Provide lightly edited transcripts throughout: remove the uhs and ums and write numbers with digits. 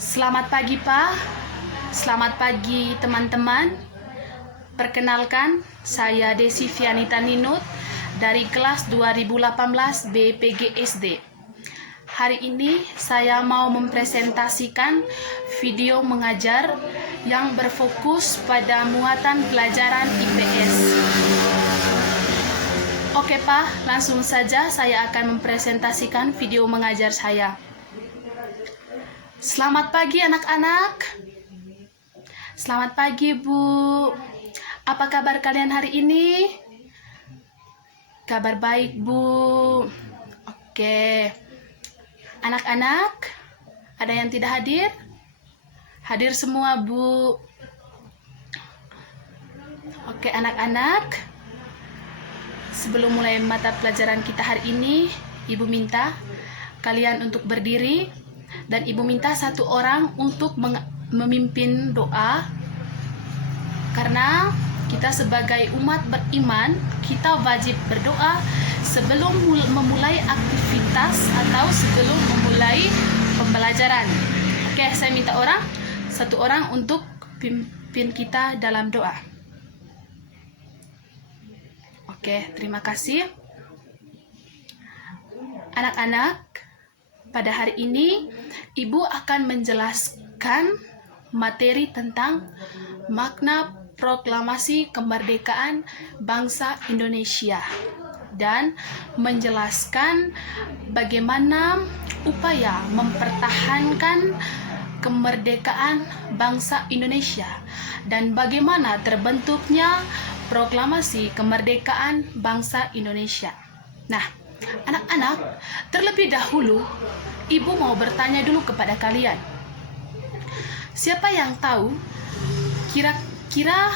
Selamat pagi Pak, selamat pagi teman-teman. Perkenalkan, saya Desi Fianita Ninut dari kelas 2018 BPGSD. Hari ini saya mau mempresentasikan video mengajar yang berfokus pada muatan pelajaran IPS. Oke Pak, langsung saja saya akan mempresentasikan video mengajar saya. Selamat pagi anak-anak. Selamat pagi Bu. Apa kabar kalian hari ini? Kabar baik Bu. Oke. Anak-anak, ada yang tidak hadir? Hadir semua Bu. Oke anak-anak, sebelum mulai mata pelajaran kita hari ini, Ibu minta kalian untuk berdiri. Dan Ibu minta satu orang untuk memimpin doa, karena kita sebagai umat beriman, kita wajib berdoa sebelum memulai aktivitas atau sebelum memulai pembelajaran. Oke, saya minta satu orang untuk pimpin kita dalam doa. Oke, terima kasih. Anak-anak, pada hari ini, Ibu akan menjelaskan materi tentang makna proklamasi kemerdekaan bangsa Indonesia dan menjelaskan bagaimana upaya mempertahankan kemerdekaan bangsa Indonesia dan bagaimana terbentuknya proklamasi kemerdekaan bangsa Indonesia. Nah, anak-anak, terlebih dahulu, Ibu mau bertanya dulu kepada kalian. Siapa yang tahu kira-kira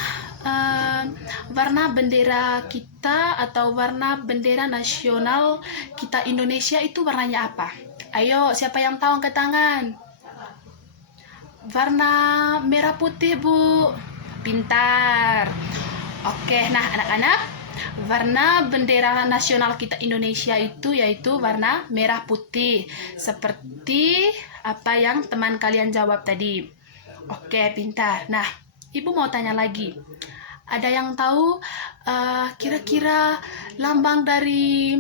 warna bendera kita atau warna bendera nasional kita Indonesia itu warnanya apa? Ayo, siapa yang tahu angkat tangan? Warna merah putih, Bu. Pintar. Oke, nah anak-anak, warna bendera nasional kita Indonesia itu yaitu warna merah putih, seperti apa yang teman kalian jawab tadi. Oke, pintar. Nah, Ibu mau tanya lagi. Ada yang tahu kira-kira lambang dari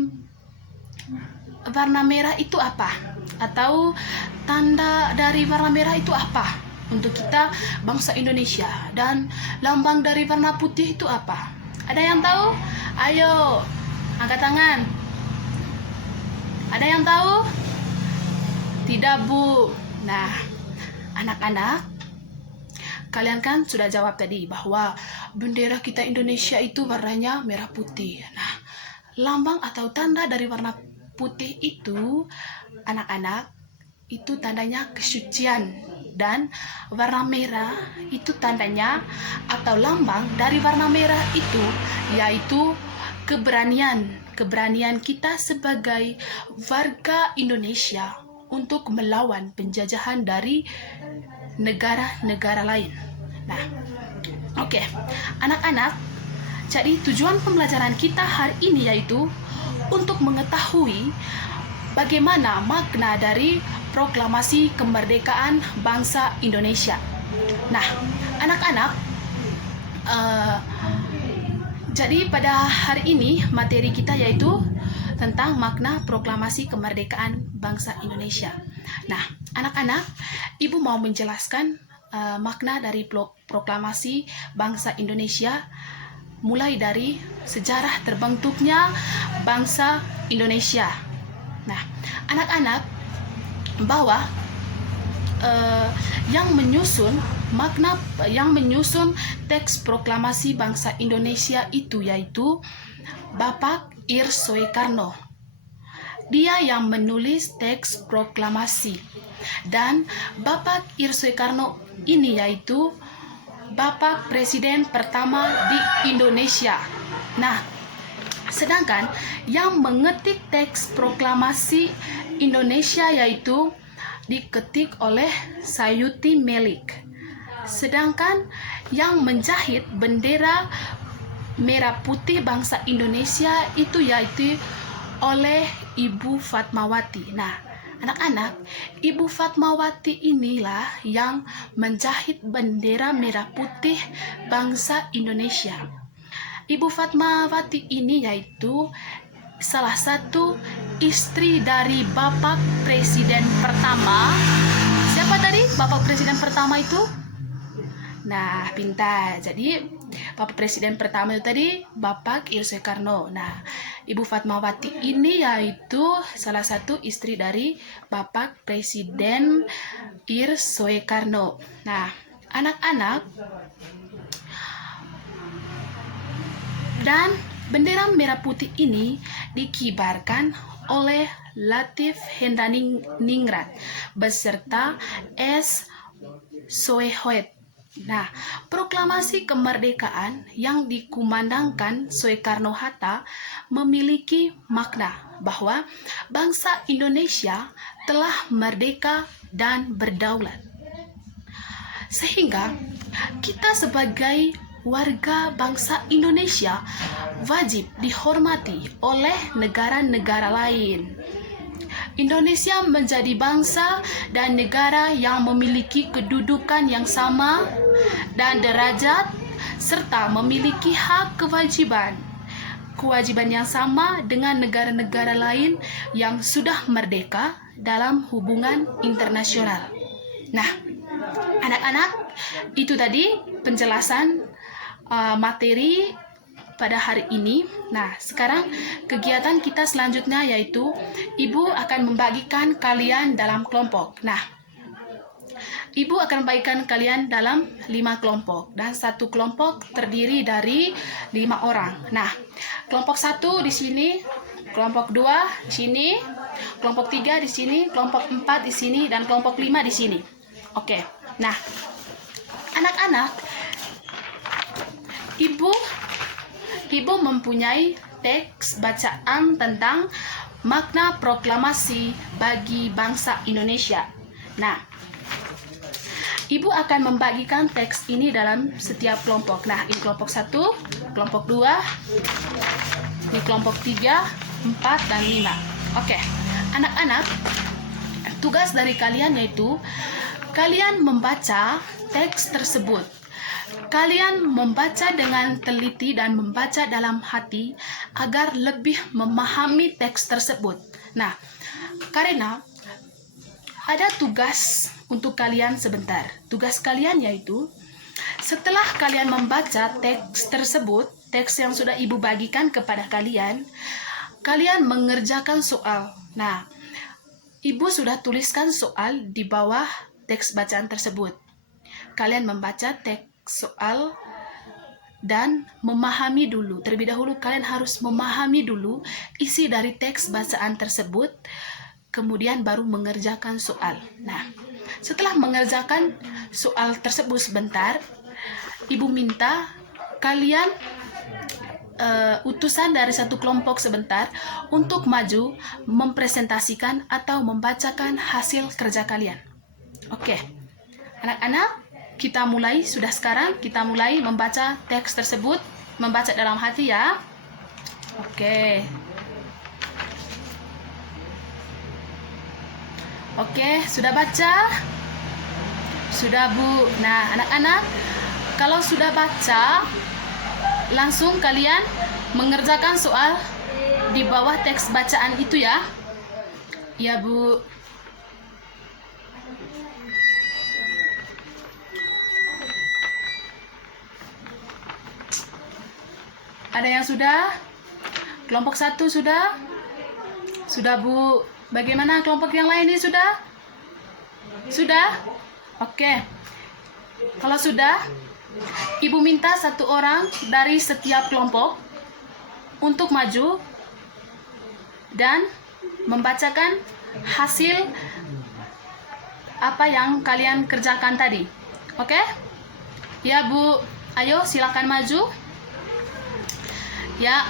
warna merah itu apa? Atau tanda dari warna merah itu apa untuk kita bangsa Indonesia? Dan lambang dari warna putih itu apa? Ada yang tahu? Ayo, angkat tangan. Ada yang tahu? Tidak, Bu. Nah, anak-anak, kalian kan sudah jawab tadi bahwa bendera kita Indonesia itu warnanya merah putih. Nah, lambang atau tanda dari warna putih itu, anak-anak, itu tandanya kesucian. Dan warna merah itu tandanya atau lambang dari warna merah itu yaitu keberanian kita sebagai warga Indonesia untuk melawan penjajahan dari negara-negara lain. Nah, oke, anak-anak, jadi tujuan pembelajaran kita hari ini yaitu untuk mengetahui bagaimana makna dari proklamasi kemerdekaan bangsa Indonesia. Nah, anak-anak, jadi pada hari ini materi kita yaitu tentang makna proklamasi kemerdekaan bangsa Indonesia. Nah, anak-anak, Ibu mau menjelaskan makna dari proklamasi bangsa Indonesia mulai dari sejarah terbentuknya bangsa Indonesia. Nah, anak-anak, bahwa yang menyusun teks proklamasi bangsa Indonesia itu yaitu Bapak Ir Soekarno. Dia yang menulis teks proklamasi, dan Bapak Ir Soekarno ini yaitu Bapak Presiden pertama di Indonesia. Nah, sedangkan yang mengetik teks proklamasi Indonesia yaitu diketik oleh Sayuti Melik. Sedangkan yang menjahit bendera merah putih bangsa Indonesia itu yaitu oleh Ibu Fatmawati. Nah, Anak-anak, Ibu Fatmawati inilah yang menjahit bendera merah putih bangsa Indonesia. Ibu Fatmawati ini yaitu salah satu istri dari Bapak Presiden pertama. Siapa tadi Bapak Presiden pertama itu? Nah, pintar. Jadi, Bapak Presiden pertama itu tadi Bapak Ir Soekarno. Nah, Ibu Fatmawati ini yaitu salah satu istri dari Bapak Presiden Ir Soekarno. Nah, anak-anak, dan bendera merah putih ini dikibarkan oleh Latif Hendraningrat beserta S. Soehoet. Nah, proklamasi kemerdekaan yang dikumandangkan Soekarno-Hatta memiliki makna bahwa bangsa Indonesia telah merdeka dan berdaulat. Sehingga kita sebagai warga bangsa Indonesia wajib dihormati oleh negara-negara lain. Indonesia menjadi bangsa dan negara yang memiliki kedudukan yang sama dan derajat serta memiliki hak kewajiban yang sama dengan negara-negara lain yang sudah merdeka dalam hubungan internasional. Nah, anak-anak, itu tadi penjelasan materi pada hari ini. Nah, sekarang kegiatan kita selanjutnya yaitu Ibu akan membagikan kalian dalam kelompok. Nah, Ibu akan membagikan kalian dalam 5 kelompok dan satu kelompok terdiri dari 5 orang. Nah, kelompok 1 di sini, kelompok 2 di sini, kelompok 3 di sini, kelompok 4 di sini, dan kelompok 5 di sini. Oke. Nah, anak-anak, Ibu mempunyai teks bacaan tentang makna proklamasi bagi bangsa Indonesia. Nah, Ibu akan membagikan teks ini dalam setiap kelompok. Nah, ini kelompok 1, kelompok 2, ini kelompok 3, 4, dan 5. Oke, anak-anak, tugas dari kalian yaitu kalian membaca teks tersebut. Kalian membaca dengan teliti dan membaca dalam hati agar lebih memahami teks tersebut. Nah, karena ada tugas untuk kalian sebentar. Tugas kalian yaitu setelah kalian membaca teks tersebut, teks yang sudah Ibu bagikan kepada kalian, kalian mengerjakan soal. Nah, Ibu sudah tuliskan soal di bawah teks bacaan tersebut. Kalian membaca teks soal dan memahami dulu. Terlebih dahulu kalian harus memahami dulu isi dari teks bacaan tersebut, kemudian baru mengerjakan soal. Nah, setelah mengerjakan soal tersebut sebentar, Ibu minta kalian utusan dari satu kelompok sebentar untuk maju mempresentasikan atau membacakan hasil kerja kalian. Oke, anak-anak, kita mulai sudah sekarang. Kita mulai membaca teks tersebut, membaca dalam hati ya. Oke. Oke, sudah baca? Sudah, Bu. Nah, anak-anak, kalau sudah baca, langsung kalian mengerjakan soal di bawah teks bacaan itu ya. Ya, Bu. Ada yang sudah? Kelompok 1 sudah? Sudah, Bu. Bagaimana kelompok yang lain ini sudah? Sudah? Oke. Kalau sudah, Ibu minta satu orang dari setiap kelompok untuk maju dan membacakan hasil apa yang kalian kerjakan tadi. Oke? Ya, Bu. Ayo, silakan maju. Ya,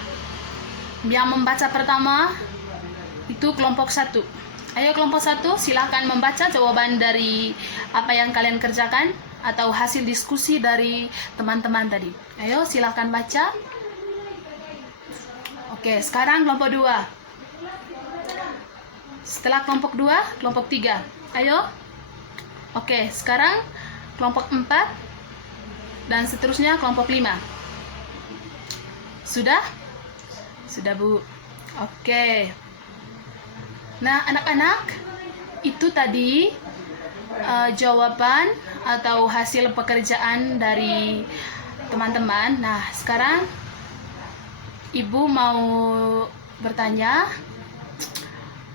yang membaca pertama itu kelompok 1. Ayo kelompok 1, silakan membaca jawaban dari apa yang kalian kerjakan atau hasil diskusi dari teman-teman tadi. Ayo silakan baca. Oke, sekarang kelompok 2. Setelah kelompok 2, kelompok 3. Ayo. Oke, sekarang kelompok 4 dan seterusnya kelompok 5. Sudah? Sudah, Bu. Oke. Nah, anak-anak, itu tadi jawaban atau hasil pekerjaan dari teman-teman. Nah, sekarang Ibu mau bertanya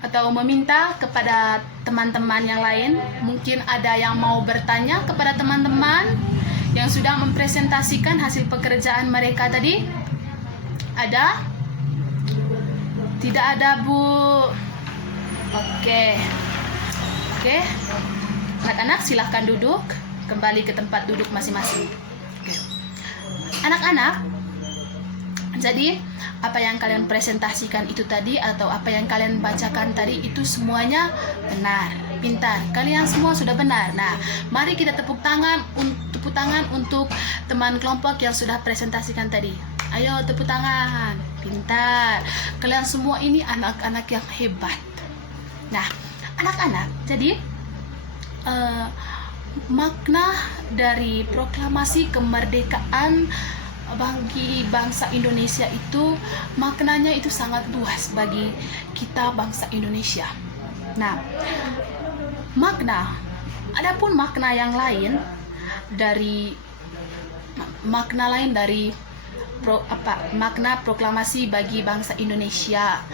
atau meminta kepada teman-teman yang lain. Mungkin ada yang mau bertanya kepada teman-teman yang sudah mempresentasikan hasil pekerjaan mereka tadi. Ada? Tidak ada, Bu. Oke. Anak-anak silahkan duduk. Kembali ke tempat duduk masing-masing. Oke. Anak-anak, jadi apa yang kalian presentasikan itu tadi atau apa yang kalian bacakan tadi itu semuanya benar, pintar. Kalian semua sudah benar. Nah, mari kita tepuk tangan untuk teman kelompok yang sudah presentasikan tadi. Ayo tepuk tangan. Pintar. Kalian semua ini anak-anak yang hebat. Nah, anak-anak, jadi makna dari proklamasi kemerdekaan bagi bangsa Indonesia itu maknanya itu sangat luas bagi kita bangsa Indonesia. Nah, adapun makna lain dari makna proklamasi bagi bangsa Indonesia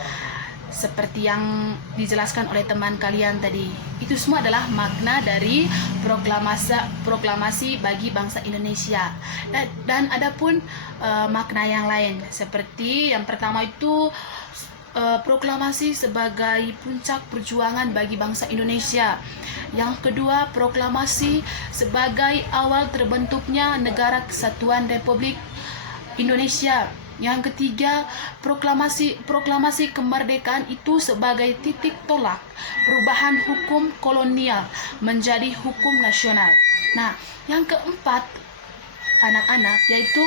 seperti yang dijelaskan oleh teman kalian tadi. Itu semua adalah makna dari proklamasi bagi bangsa Indonesia. Dan adapun makna yang lain seperti yang pertama itu proklamasi sebagai puncak perjuangan bagi bangsa Indonesia. Yang kedua, proklamasi sebagai awal terbentuknya Negara Kesatuan Republik Indonesia. Yang ketiga, proklamasi kemerdekaan itu sebagai titik tolak perubahan hukum kolonial menjadi hukum nasional. Nah, yang keempat, anak-anak, yaitu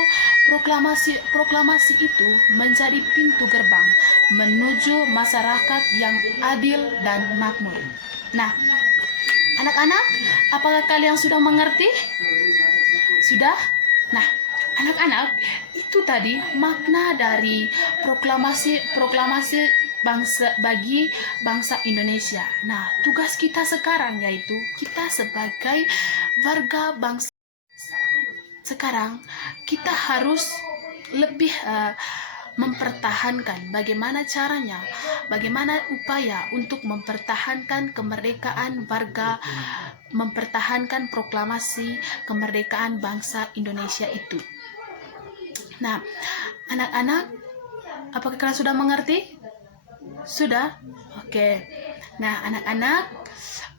proklamasi itu menjadi pintu gerbang menuju masyarakat yang adil dan makmur. Nah, anak-anak, apakah kalian sudah mengerti? Sudah? Nah, anak-anak, itu tadi makna dari proklamasi bagi bangsa Indonesia. Nah, tugas kita sekarang yaitu kita sebagai warga bangsa sekarang kita harus lebih mempertahankan bagaimana caranya, bagaimana upaya untuk mempertahankan kemerdekaan warga, mempertahankan proklamasi kemerdekaan bangsa Indonesia itu. Nah, anak-anak, apakah kalian sudah mengerti? Sudah? Oke. Nah, anak-anak,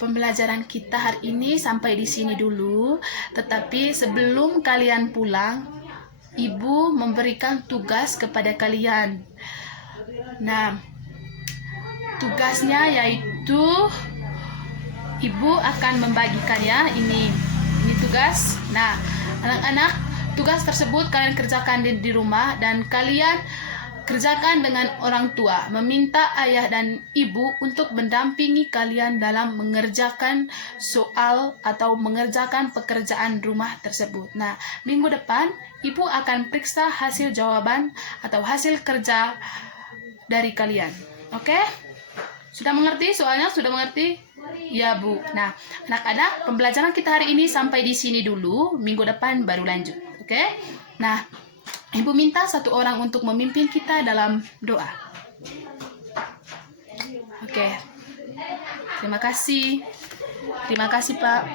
pembelajaran kita hari ini sampai di sini dulu. Tetapi sebelum kalian pulang, Ibu memberikan tugas kepada kalian. Nah, tugasnya yaitu Ibu akan membagikannya. Ini tugas. Nah, anak-anak, tugas tersebut kalian kerjakan di rumah dan kalian kerjakan dengan orang tua. Meminta ayah dan ibu untuk mendampingi kalian dalam mengerjakan soal atau mengerjakan pekerjaan rumah tersebut. Nah, minggu depan ibu akan periksa hasil jawaban atau hasil kerja dari kalian. Oke? Sudah mengerti soalnya? Sudah mengerti? Ya, Bu. Nah, anak-anak, pembelajaran kita hari ini sampai di sini dulu. Minggu depan baru lanjut. Oke? Nah, Ibu minta satu orang untuk memimpin kita dalam doa. Oke. Terima kasih. Terima kasih, Pak.